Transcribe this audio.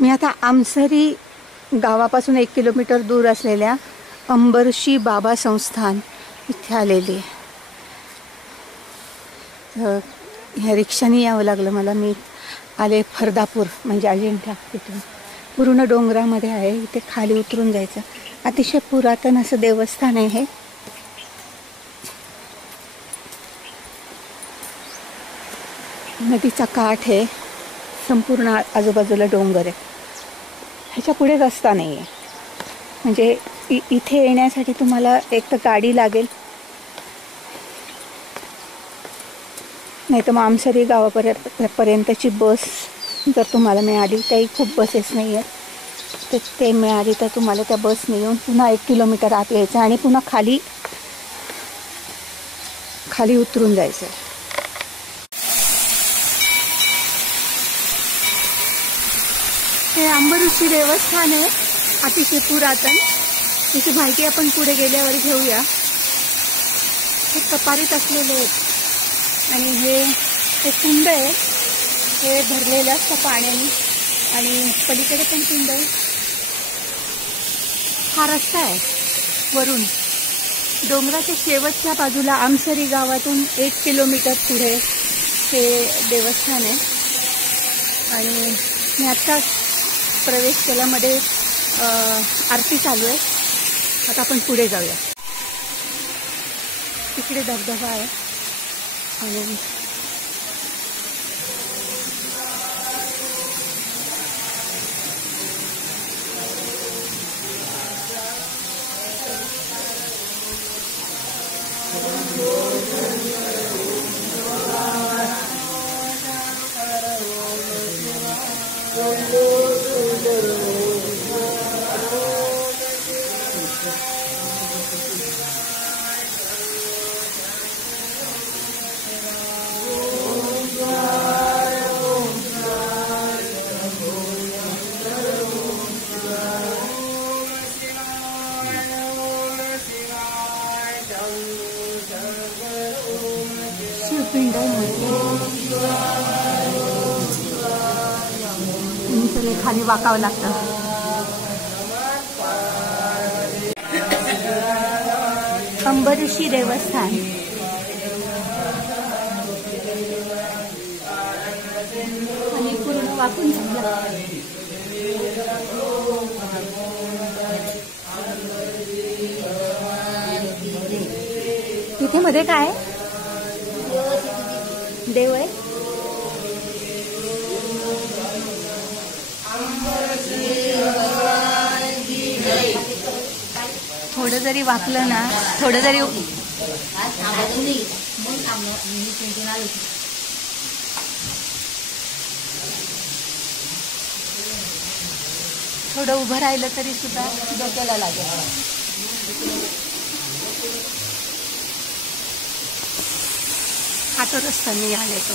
मी आता आमसरी गावापासून 1 किलोमीटर दूर असलेल्या अंबरशी बाबा संस्थान इथे आलेली आहे. तर ह्या रिक्षाने यावं लागलं मला. मी आले फरदापूर म्हणजे अजिंठा, तिथून पूर्ण डोंगरामध्ये आहे. इथे खाली उतरून जायचं. अतिशय पुरातन असं देवस्थान आहे हे. नदीचा काठ आहे, संपूर्ण आजूबाजूला डोंगर आहे. ह्याच्या पुढे रस्ता नाही आहे. म्हणजे इथे येण्यासाठी तुम्हाला एक तर गाडी लागेल, नाही तर मग आमसरी गावापर्यंतची बस जर तुम्हाला मिळाली. त्याही खूप बसेस नाही आहेत, तर ते मिळाली तर तुम्हाला त्या बसने येऊन पुन्हा 1 किलोमीटर आत यायचं आणि पुन्हा खाली उतरून जायचं. हे अंबरऋषी देवस्थान आहे, अतिशय पुरातन. त्याची माहिती आपण पुढे गेल्यावर घेऊया. हे कपारीत असलेले आहेत आणि हे कुंड आहे, हे भरलेलं असतं पाण्याने. आणि पलीकडे पण कुंड आहे. हा रस्ता आहे वरून. डोंगराच्या शेवटच्या बाजूला आमसरी गावातून 1 किलोमीटर पुढे हे देवस्थान आहे. आणि मी आत्ता प्रवेश केला. मध्ये आरती चालू आहे. आता आपण पुढे जाऊया. तिकडे धबधबा आहे आणि शिवपिंड तरी खाली वाकावं लागतं. अंबरऋषी देवस्थान. आणि पूर्ण वाकून झालं. तिथे मध्ये काय देव आहे? थोडं जरी वाकलं ना, थोडं जरी थोडं उभं राहिलं तरी सुद्धा डोक्याला लागेल. हा तो रस्ता मी आले तो.